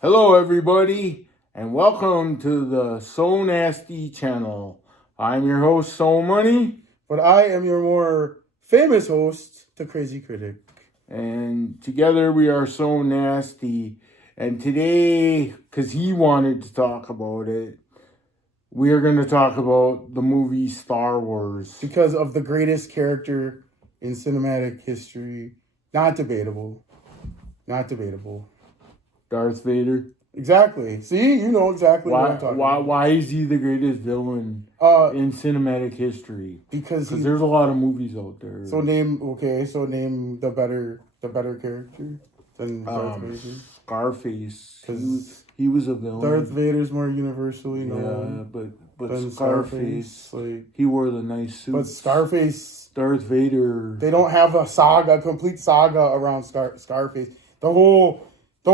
Hello, everybody, and welcome to the So Nasty channel. I'm your host, So Money, But I am your more famous host, the Krayzee Krittik. and together we are So Nasty. And today, because he wanted to talk about it, we are going to talk about the movie Star Wars. Because of the greatest character in cinematic history. Not debatable. Not debatable. Darth Vader. Exactly. See, you know exactly what I'm talking about. Why is he the greatest villain in cinematic history? Because there's a lot of movies out there. So name the better character than Darth Vader. Scarface. He was a villain. Darth Vader's more universally known. Yeah, but Scarface, he wore the nice suit. But Scarface, Darth Vader. They don't have a complete saga around Scarface. The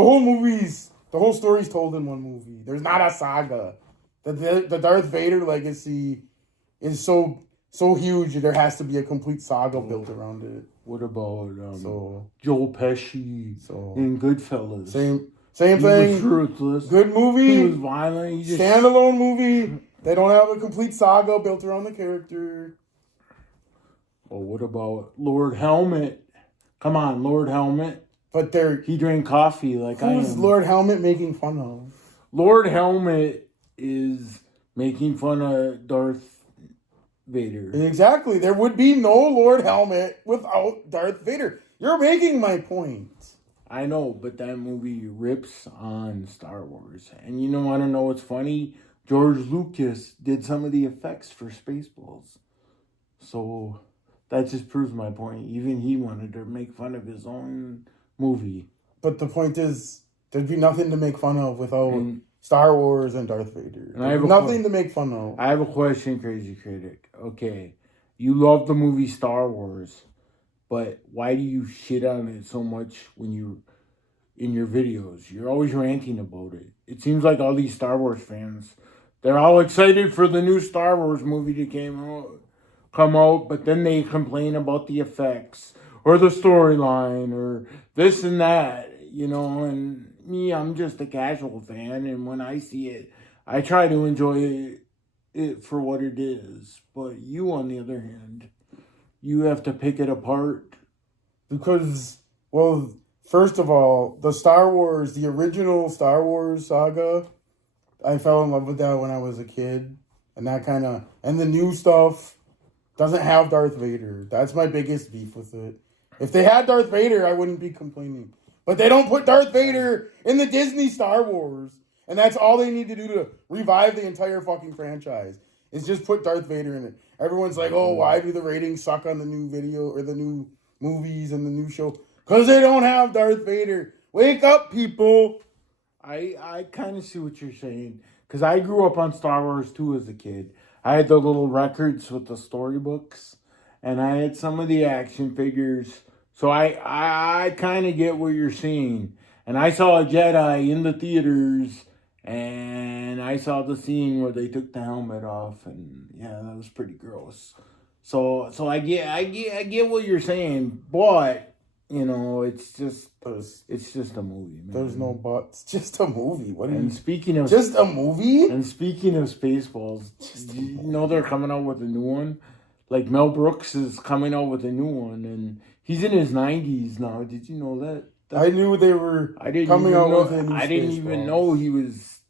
whole story's told in one movie. There's not a saga. The Darth Vader legacy is so huge. There has to be a complete saga built around it. What about Joe Pesci in Goodfellas? Same he thing. Was ruthless. Good movie. He was violent. Standalone movie. They don't have a complete saga built around the character. Well, what about Lord Helmet? Come on, Lord Helmet. But he drank coffee like I am. Who's Lord Helmet making fun of? Lord Helmet is making fun of Darth Vader. Exactly. There would be no Lord Helmet without Darth Vader. You're making my point. I know, but that movie rips on Star Wars. And you want to know what's funny? George Lucas did some of the effects for Spaceballs. So that just proves my point. Even he wanted to make fun of his own movie. But the point is, there'd be nothing to make fun of without Star Wars and Darth Vader. Nothing to make fun of. I have a question, Krayzee Krittik. Okay, you love the movie Star Wars, but why do you shit on it so much when you in your videos? You're always ranting about it. It seems like all these Star Wars fans, they're all excited for the new Star Wars movie to come out, but then they complain about the effects or the storyline or this and that, and me, I'm just a casual fan, and when I see it, I try to enjoy it for what it is. But you, on the other hand, you have to pick it apart. Because, well, first of all, the original Star Wars saga, I fell in love with that when I was a kid. And and the new stuff doesn't have Darth Vader. That's my biggest beef with it. If they had Darth Vader, I wouldn't be complaining. But they don't put Darth Vader in the Disney Star Wars. And that's all they need to do to revive the entire fucking franchise. Is just put Darth Vader in it. Everyone's like, oh, why do the ratings suck on the new video or the new movies and the new show? Because they don't have Darth Vader. Wake up, people. I kind of see what you're saying. Because I grew up on Star Wars too as a kid. I had the little records with the storybooks. And I had some of the action figures. So I kind of get what you're saying. And I saw a Jedi in the theaters. And I saw the scene where they took the helmet off. And yeah, that was pretty gross. So I get what you're saying. But, it's just a movie, man. There's no buts. Just a movie. Just a movie? And speaking of Spaceballs, they're coming out with a new one? Like Mel Brooks is coming out with a new one, and he's in his 90s now. Did you know that? I knew they were coming out with a new I didn't even know he was,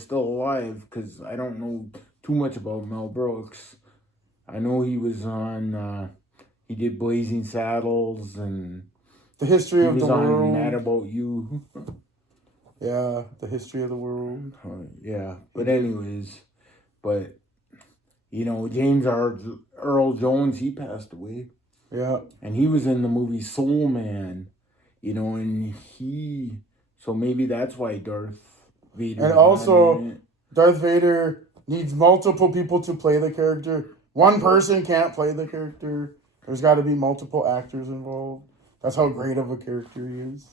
still alive, because I don't know too much about Mel Brooks. I know he was on, he did Blazing Saddles, and The History of the World. Mad About You. Yeah, The History of the World. Yeah, but anyways, James Earl Jones, he passed away. Yeah. And he was in the movie Soul Man, and so maybe that's why Darth Vader. And also, Darth Vader needs multiple people to play the character. One person can't play the character. There's got to be multiple actors involved. That's how great of a character he is.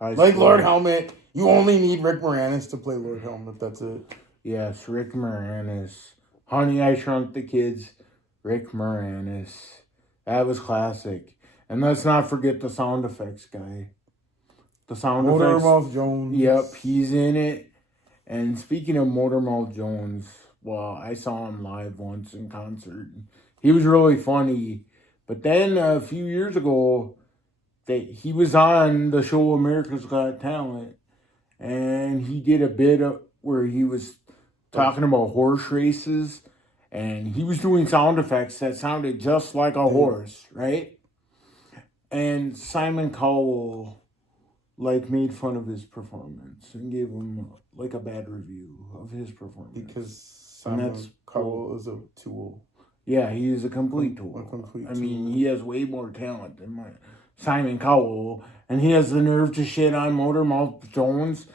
Lord Helmet, you only need Rick Moranis to play Lord Helmet. That's it. Yes, Rick Moranis. Honey, I Shrunk the Kids, Rick Moranis. That was classic. And let's not forget the sound effects guy. the sound effects. Motormouth Jones. Yep, he's in it. And speaking of Motormouth Jones, well, I saw him live once in concert. He was really funny. But then a few years ago, he was on the show America's Got Talent, and he did a bit where he was talking about horse races, and he was doing sound effects that sounded just like a horse, right? And Simon Cowell made fun of his performance and gave him a bad review of his performance. Because Simon Cowell is a tool. Yeah, he is a complete tool. I mean, he has way more talent than Simon Cowell, and he has the nerve to shit on Motormouth Jones.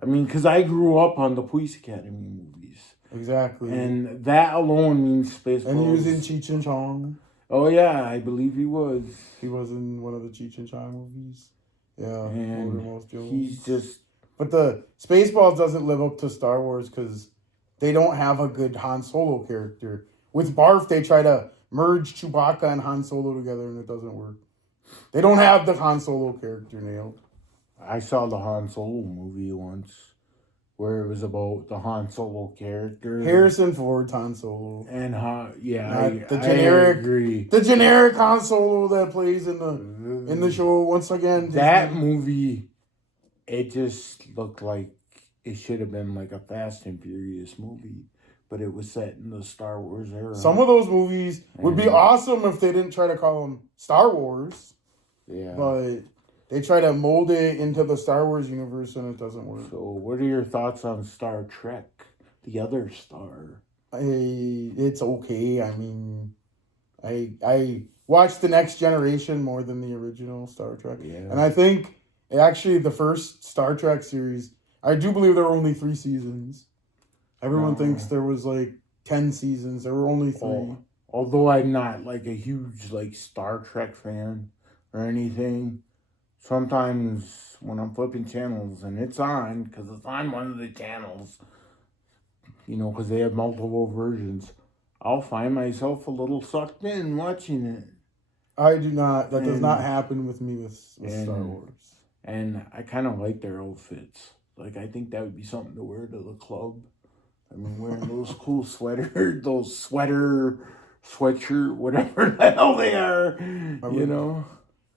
I mean, because I grew up on the Police Academy movies. Exactly. And that alone means Spaceballs. And he was in Cheech and Chong. Oh, yeah, I believe he was. He was in one of the Cheech and Chong movies. Yeah, and Motormouth Jones. He's just... But the Spaceballs doesn't live up to Star Wars because they don't have a good Han Solo character. With Barf, they try to merge Chewbacca and Han Solo together, and it doesn't work. They don't have the Han Solo character nailed. I saw the Han Solo movie once, where it was about the Han Solo character. Harrison Ford's Han Solo. And I agree. The generic Han Solo that plays in the show once again. That movie, it just looked like it should have been like a Fast and Furious movie, but it was set in the Star Wars era. Some of those movies would be awesome if they didn't try to call them Star Wars. Yeah. But they try to mold it into the Star Wars universe and it doesn't work. So what are your thoughts on Star Trek, the other star? It's okay. I mean, I watched The Next Generation more than the original Star Trek. Yeah. And I think actually the first Star Trek series, I do believe there were only 3 seasons. Everyone thinks there was 10 seasons. There were only 3. Although I'm not a huge Star Trek fan or anything, sometimes when I'm flipping channels and it's on, because it's on one of the channels, because they have multiple versions, I'll find myself a little sucked in watching it. I do not. That does not happen with me with Star Wars. And I kind of like their outfits. I think that would be something to wear to the club. I mean, wearing those cool sweatshirt, whatever the hell they are,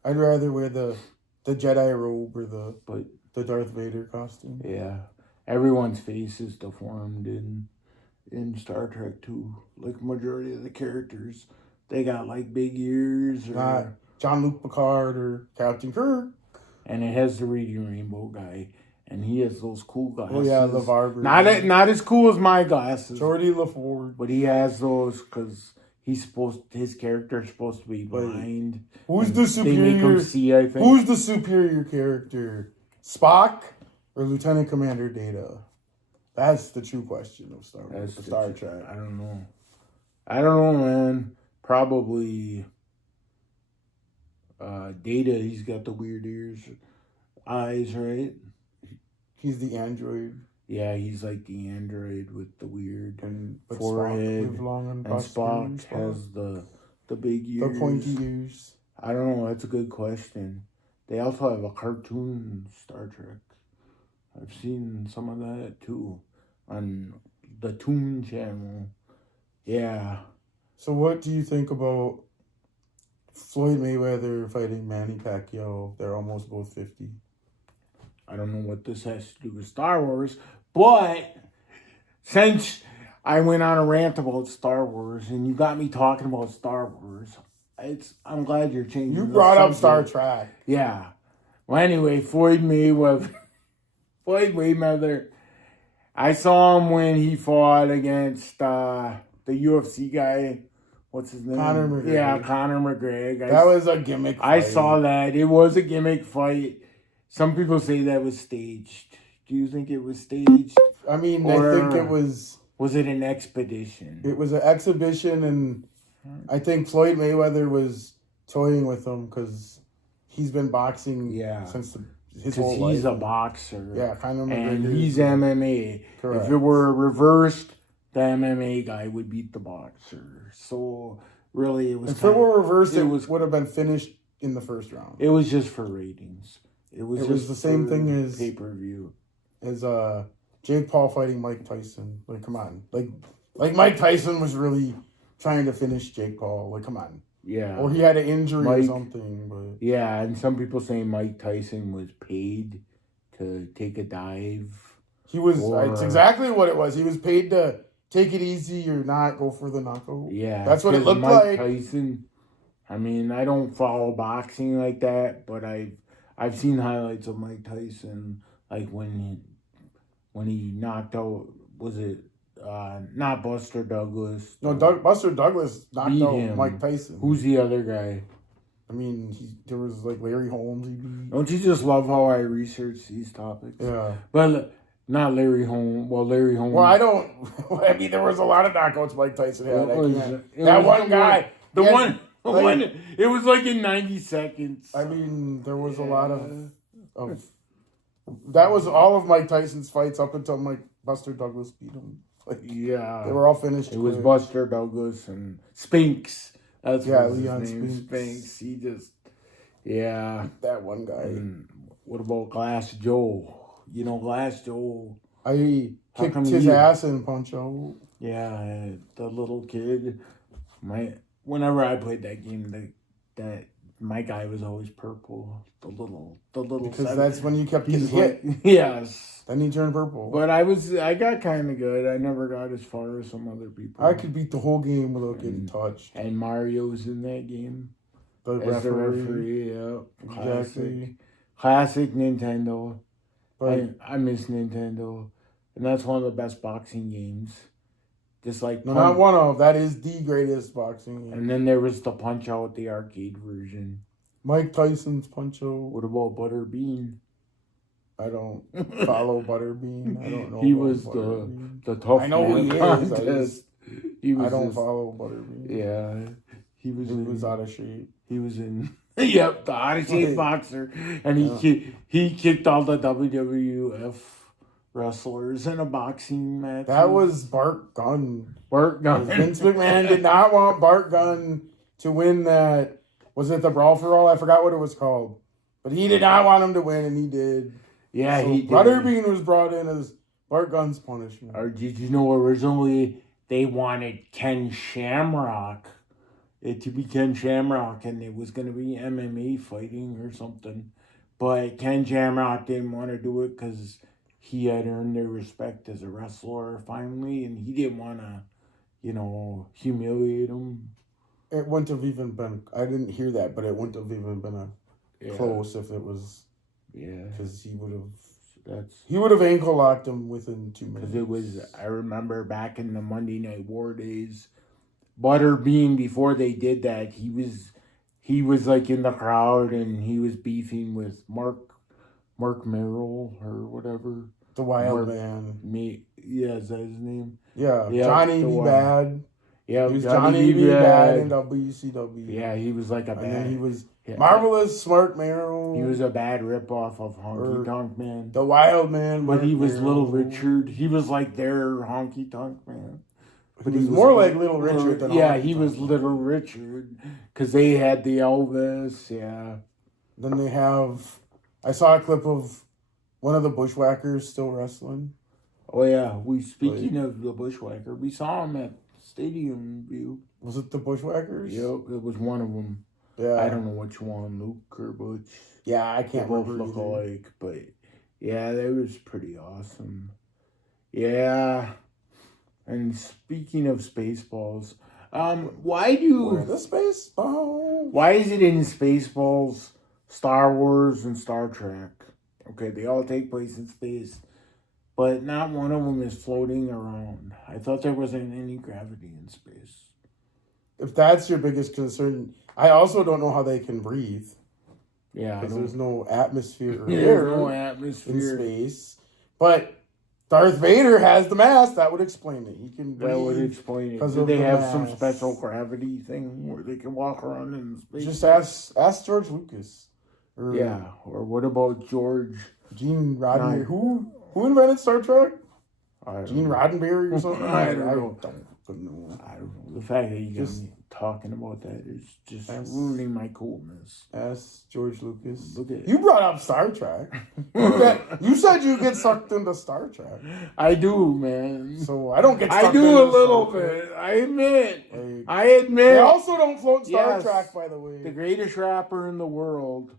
I'd rather wear the Jedi robe or the Darth Vader costume. Yeah. Everyone's face is deformed in Star Trek too. Majority of the characters, they got big ears. Not Jean-Luc Picard or Captain Kirk. And it has the Reading Rainbow guy. And he has those cool glasses. Oh yeah, LeVar. Not as cool as my glasses. Geordie LaFord. But he has those because his character is supposed to be blind. Who's the superior? They make him see, I think. Who's the superior character? Spock or Lieutenant Commander Data? That's the true question of Star Wars. Star Trek. I don't know, man. Probably Data. He's got the weird eyes, right? He's the android. Yeah, he's the android with the weird forehead. Spock has the big ears. The pointy ears. I don't know. That's a good question. They also have a cartoon Star Trek. I've seen some of that too on the Toon Channel. Yeah. So what do you think about Floyd Mayweather fighting Manny Pacquiao? They're almost both 50. I don't know what this has to do with Star Wars, but since I went on a rant about Star Wars and you got me talking about Star Wars, I'm glad you're changing. You brought up Star Trek. Yeah. Well, anyway, Floyd Mayweather. I saw him when he fought against the UFC guy. What's his name? Conor McGregor. Yeah, Conor McGregor. That was a gimmick fight. I saw that. It was a gimmick fight. Some people say that was staged. Do you think it was staged? I mean, I think it was... Was it an expedition? It was an exhibition, and I think Floyd Mayweather was toying with him because he's been boxing since his whole life. He's a boxer. Yeah, kind of. And he's MMA. Correct. If it were reversed, the MMA guy would beat the boxer. So, really, it was... If it were reversed, it would have been finished in the first round. It was just for ratings. It was It just was the same thing as pay-per-view. As Jake Paul fighting Mike Tyson. Like, come on. Like Mike Tyson was really trying to finish Jake Paul. Like, come on. Yeah. Or he had an injury or something. But yeah, and some people saying Mike Tyson was paid to take a dive. He was. It's exactly what it was. He was paid to take it easy or not go for the knockout. Yeah. That's what it looked Mike like. Tyson, I mean, I don't follow boxing like that, but I've seen highlights of Mike Tyson, like when he knocked out, was it not Buster Douglas? No, Buster Douglas knocked out him. Mike Tyson. Who's the other guy? I mean, there was like Larry Holmes. He beat. Don't you just love how I research these topics? Yeah. But not Larry Holmes. Well, Larry Holmes. Well, I don't. I mean, there was a lot of knockouts Mike Tyson had. That one guy. The one. It was like in 90 seconds. I mean, there was a lot of. That was all of Mike Tyson's fights up until Buster Douglas beat him. Like, yeah, they were all finished. It was Buster Douglas and Spinks. That's Leon his name. Spinks. He just, that one guy. And what about Glass Joe? You know, Glass Joe. I kicked his ass in Punch-Out. Yeah, the little kid. Whenever I played that game, that my guy was always purple. The little. Because that's when you kept getting hit. Yes. Then he turned purple. But I got kind of good. I never got as far as some other people. I could beat the whole game without getting touched. And Mario's in that game. The referee, yeah. Exactly. Classic Nintendo. But I miss Nintendo. And that's one of the best boxing games. Just like not one of. That is the greatest boxing game. And then there was the Punch-Out, the arcade version. Mike Tyson's Punch-Out. What about Butterbean? I don't follow Butterbean. I don't know. He was the tough. I know man he is. I don't follow Butterbean. Yeah, he was out of shape. He was in. Yep, the out of shape boxer, and he kicked all the WWF wrestlers in a boxing match. That was Bart Gunn. Bart Gunn. Vince McMahon did not want Bart Gunn to win that. Was it the Brawl for All? I forgot what it was called. But he did not want him to win, and he did. Yeah, so he did. Butterbean was brought in as Bart Gunn's punishment. Or did you know originally they wanted Ken Shamrock to be Ken Shamrock, and it was going to be MMA fighting or something. But Ken Shamrock didn't want to do it because he had earned their respect as a wrestler finally, and he didn't want to, humiliate him. It wouldn't have even been. I didn't hear that, but it wouldn't have even been close if it was. Yeah, because he would have ankle locked him within 2 minutes. Because it was. I remember back in the Monday Night War days, Butterbean, before they did that, he was like in the crowd and he was beefing with Mark Merrill or whatever. The Wild Man. Is that his name? Yeah, Johnny B. Bad. Yeah, he was Johnny B. Bad in WCW. Yeah, he was like a bad. And then he was Marvelous Smart Merrill. He was a bad ripoff of Honky Tonk Man. The Wild Man. But he was Little Richard. He was like their Honky Tonk Man. But he was more like Little Richard than he was Little Richard. Because they had the Elvis, yeah. Then they have... I saw a clip of one of the Bushwhackers still wrestling. Oh, yeah. Speaking of the Bushwhacker, we saw him at Stadium View. Was it the Bushwhackers? Yep, it was one of them. Yeah. I don't know which one, Luke or Butch. Yeah, I can't remember. They both look alike, but yeah, that was pretty awesome. Yeah. And speaking of Spaceballs, why is it in Spaceballs, Star Wars, and Star Trek? Okay, they all take place in space, but not one of them is floating around. I thought there wasn't any gravity in space. If that's your biggest concern, I also don't know how they can breathe. Yeah, because there's no atmosphere or air in space. But Darth Vader has the mask. That would explain it. He can breathe. That would explain it. Do they have some special gravity thing where they can walk around in space? Just ask George Lucas. Or what about Gene Roddenberry? Who invented Star Trek? Gene Roddenberry or something? I don't know. But no. I don't know. The fact that you got me talking about that is just ruining my coolness. Ask George Lucas. Look at You brought up Star Trek. You said you get sucked into Star Trek. I do, man. So I don't get sucked I into do a little Star Trek. bit. I admit. Like, I admit. they also don't float Star Yes, Trek, by the way. The greatest rapper in the world.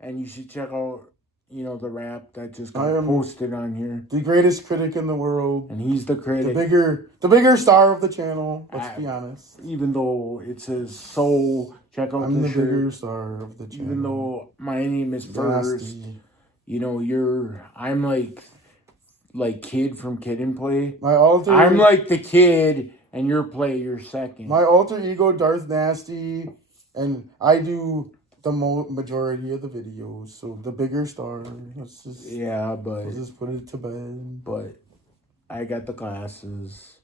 And you should check out, the rap that just got posted on here. The greatest critic in the world. And he's the critic. The bigger star of the channel, let's be honest. Even though it says so, check out I'm the the shirt. bigger star of the channel. Even though my name is first, I'm like Kid from Kid and Play. I'm like the kid, and you're second. My alter ego, Darth Nasty, and I do the majority of the videos. So the bigger star. Let's just put it to bed. But I got the glasses.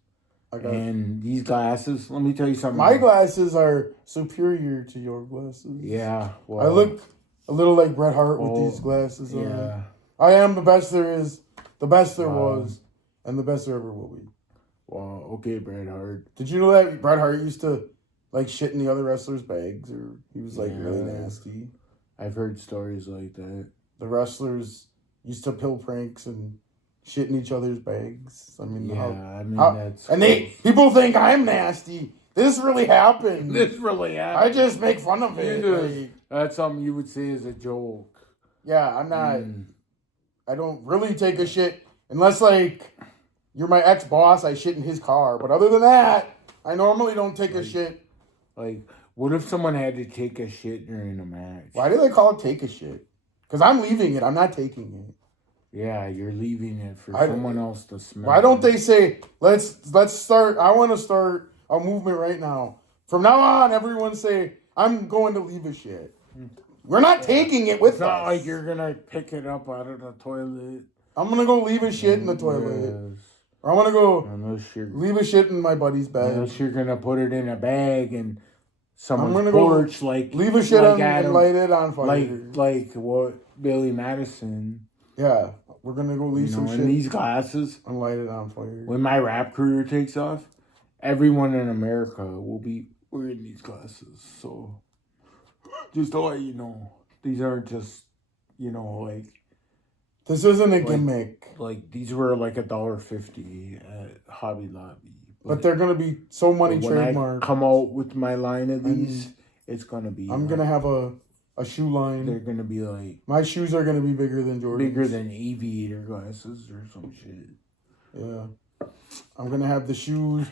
And these glasses, let me tell you something. My glasses are superior to your glasses. Yeah. Well, I look a little like Bret Hart with these glasses on. I am the best there is, the best there was, and the best there ever will be. Wow. Okay, Bret Hart. Did you know that Bret Hart used to like shit in the other wrestlers' bags, or he was like really nasty? I've heard stories like that. The wrestlers used to pull pranks and shit in each other's bags. I mean, that's people think I'm nasty. This really happened. I just make fun of it. That's something you would say as a joke. Yeah, I'm not. I don't really take a shit unless like you're my ex-boss. I shit in his car, but other than that, I normally don't take a shit. Like, what if someone had to take a shit during a match? Why do they call it take a shit? Because I'm leaving it. I'm not taking it. Yeah, you're leaving it for someone else to smell. Why don't they say, let's start, I want to start a movement right now. From now on, everyone say, I'm going to leave a shit. We're not taking it with us. It's not like you're going to pick it up out of the toilet. I'm going to go leave a shit in the toilet. Yes. Or I'm going to go leave a shit in my buddy's bed. Unless you're going to put it in a bag and someone's porch, leave a shit and light it on fire. Like what Billy Madison. Yeah. We're going to go leave some shit. In these glasses. And light it on fire. When my rap career takes off, everyone in America will be wearing these glasses. So, just to let you know, these aren't just, like... This isn't a gimmick. Like, these were like $1.50 at Hobby Lobby. But they're going to be so many trademarks. When I come out with my line of these, it's going to be... I'm going to have a shoe line. They're going to be like... My shoes are going to be bigger than Jordan's. Bigger than aviator glasses or some shit. Yeah. I'm going to have the shoes.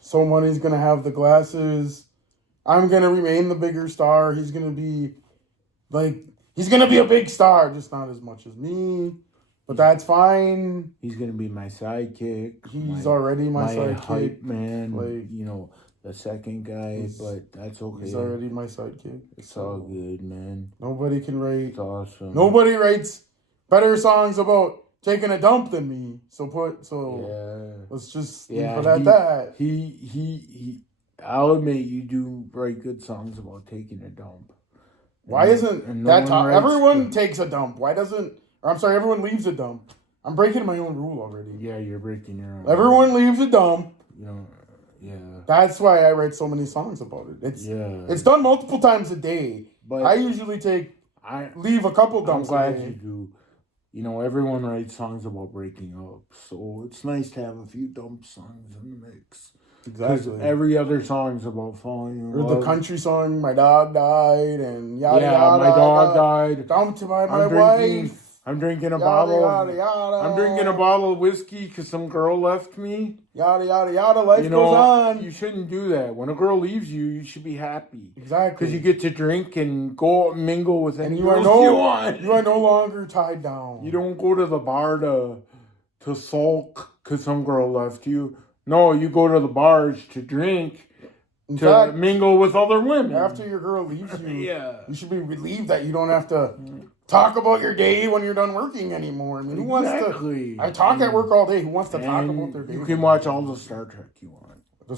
So Money's going to have the glasses. I'm going to remain the bigger star. He's going to be he's going to be a big star, just not as much as me. But that's fine. He's going to be my sidekick. He's already my sidekick. Hype man. The second guy, but that's okay. He's already my sidekick. It's all good, man. Nobody can write. It's awesome. Nobody writes better songs about taking a dump than me. Let's just leave it at that. I'll admit you do write good songs about taking a dump. Why isn't that everyone takes a dump? Everyone leaves a dump. I'm breaking my own rule already. Yeah, you're breaking your own. Everyone leaves a dump. Yeah. That's why I write so many songs about it. It's done multiple times a day. But I usually leave a couple dumps. I'm glad you do. Everyone writes songs about breaking up, so it's nice to have a few dump songs in the mix. Exactly. Every other song's about falling in love. Or the country song, My Dog Died, and yada yada. My dog died. Dumped by my wife. I'm drinking a bottle. I'm drinking a bottle of whiskey because some girl left me. Yada yada yada. Life goes on. You shouldn't do that. When a girl leaves you, you should be happy. Exactly. Because you get to drink and go out and mingle with any girls you want. You are no longer tied down. You don't go to the bar to sulk because some girl left you. No, you go to the bars to drink. In fact, mingle with other women. After your girl leaves you, you should be relieved that you don't have to talk about your day when you're done working anymore. I mean, who wants to? I talk at work all day. Who wants to talk about their day? You can watch all the Star Trek you want. The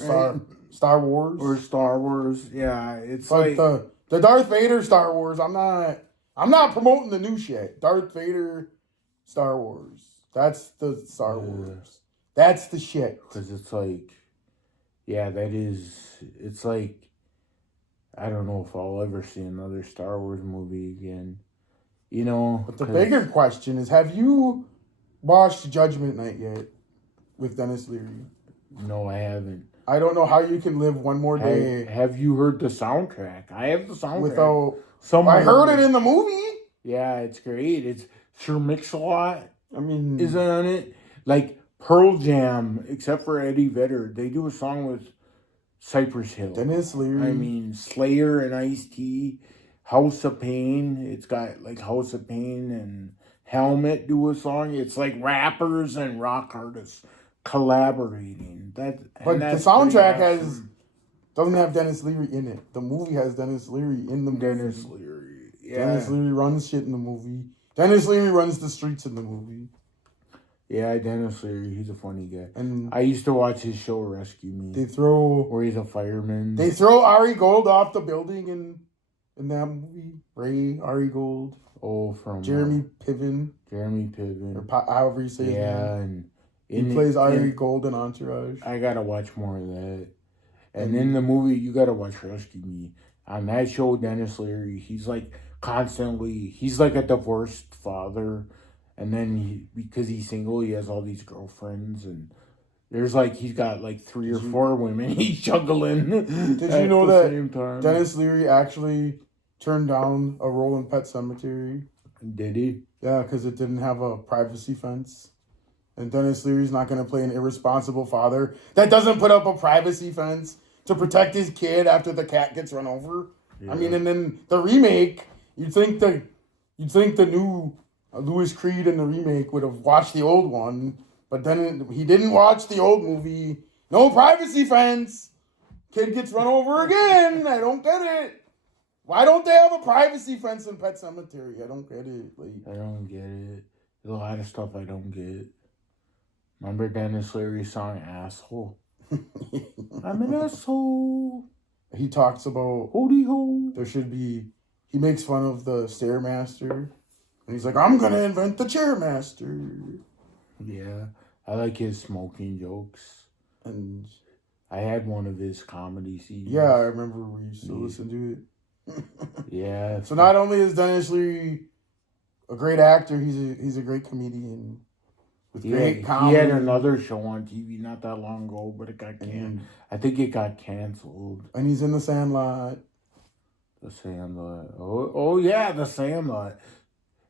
Star Wars or Star Wars. Yeah, it's like the Darth Vader Star Wars. I'm not promoting the new shit. Darth Vader Star Wars. That's the Star Wars. That's the shit. Because it's like, Yeah, that is. It's like I don't know if I'll ever see another Star Wars movie again. You know, But the 'cause bigger question is, have you watched Judgment Night yet with Denis Leary? no, I haven't. I don't know how you can live one more day Have you heard the soundtrack? I have the soundtrack. without. I Someone, heard it in the movie. yeah, it's great. It's Sir Mix-a-Lot I mean, is on it. Like Pearl Jam, except for Eddie Vedder, they do a song with Cypress Hill. Denis Leary. I mean, Slayer and Ice-T, House of Pain. It's got like House of Pain and Helmet do a song. It's like rappers and rock artists collaborating. But the soundtrack doesn't have Denis Leary in it. The movie has Denis Leary in the movie. Denis Leary. Yeah. Denis Leary runs shit in the movie. Denis Leary runs the streets in the movie. Yeah, Denis Leary, he's a funny guy. And I used to watch his show Rescue Me. Where he's a fireman. They throw Ari Gold off the building in that movie. Ray Ari Gold. Oh, from Jeremy Piven. Or however you say his name. And he plays Ari Gold in Entourage. I gotta watch more of that. And in the movie, you gotta watch Rescue Me. On that show, Denis Leary, he's like he's like a divorced father. And then because he's single, he has all these girlfriends. And there's like, he's got like 3 or 4 women he's juggling. Did you know that Denis Leary actually turned down a role in Pet Sematary? Did he? Yeah, because it didn't have a privacy fence. And Denis Leary's not going to play an irresponsible father that doesn't put up a privacy fence to protect his kid after the cat gets run over. Yeah. I mean, and then the remake, you'd think the new Louis Creed in the remake would have watched the old one, but then he didn't watch the old movie. No privacy fence. Kid gets run over again. I don't get it. Why don't they have a privacy fence in Pet Sematary? I don't get it. I don't get it. There's a lot of stuff I don't get. Remember Denis Leary's song "Asshole"? I'm an asshole. He talks about Hody ho. There should be. He makes fun of the Stairmaster. And he's like, I'm going to invent the Chairmaster. Yeah. I like his smoking jokes. And I had one of his comedy CDs. Yeah, I remember we used to listen to it. Yeah. So not only is Denis Leary a great actor, he's a great comedian. With great comedy. He had another show on TV not that long ago, but it got canceled. I think it got canceled. And he's in The Sandlot. The Sandlot. Oh yeah, The Sandlot.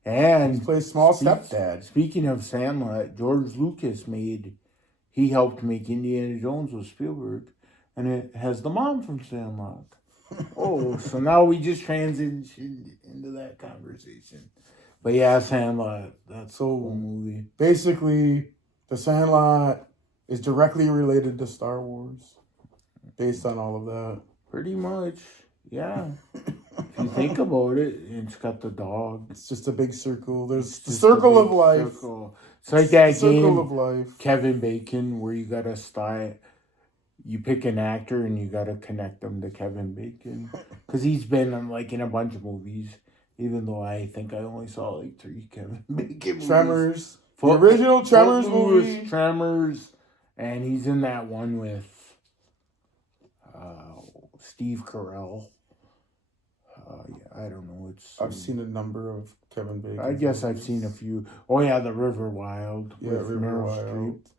And he plays small stepdad. Speaking of Sandlot, George Lucas he helped make Indiana Jones with Spielberg, and it has the mom from Sandlot. Oh, so now we just transitioned into that conversation. But yeah, Sandlot, that's a cool movie. Basically, The Sandlot is directly related to Star Wars, based on all of that. Pretty much, yeah. If you think about it, it's got the dog. It's just a big circle. There's the circle of life. Circle. It's like that game, Circle of Life. Kevin Bacon, where you gotta you pick an actor and you gotta connect them to Kevin Bacon, because he's been in a bunch of movies. Even though I think I only saw like 3 Kevin Bacon movies. Tremors. The original Tremors movie. Tremors. And he's in that one with Steve Carell. Yeah, I don't know. I've seen a number of Kevin Bacon. I guess I've seen a few. Oh yeah, The River Wild. Yeah, River Wild.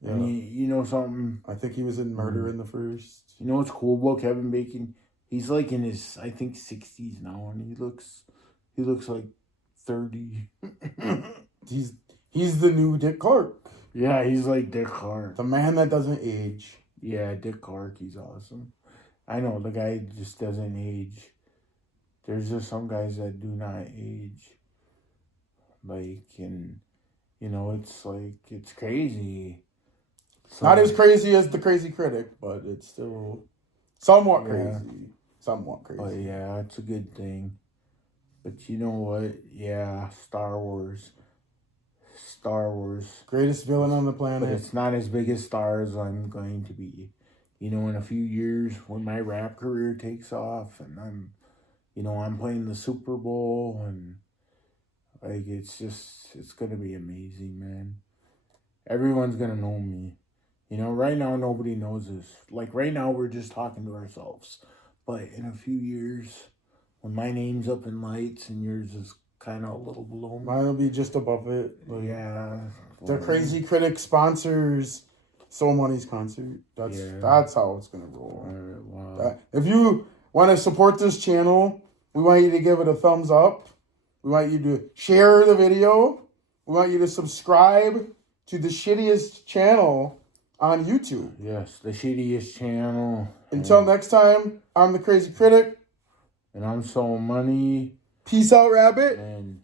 Yeah. And you know something? I think he was in Murder in the First. You know what's cool about Kevin Bacon? He's like in his, I think, 60s now, and he looks like 30. He's the new Dick Clark. Yeah, he's like Dick Clark. The man that doesn't age. Yeah, Dick Clark, he's awesome. I know, the guy just doesn't age. There's just some guys that do not age. It's crazy. So, not as crazy as the Crazy Krittik, but it's still somewhat crazy. Somewhat crazy. But yeah, it's a good thing. But you know what? Yeah, Star Wars. Greatest villain on the planet. But it's not as big a star as I'm going to be. In a few years when my rap career takes off and I'm playing the Super Bowl and it's going to be amazing, man. Everyone's going to know me. You know, right now nobody knows this. Like right now we're just talking to ourselves. But in a few years, when my name's up in lights and yours is kind of a little below me. Mine will be just above it. Like, Yeah. the Krayzee Krittik sponsors So Money's concert. That's how it's gonna roll. Wow. If you want to support this channel, we want you to give it a thumbs up. We want you to share the video. We want you to subscribe to the shittiest channel on YouTube. Yes, the shittiest channel. Until next time, I'm the Krayzee Krittik. And I'm So Money. Peace out, Rabbit. And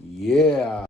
yeah.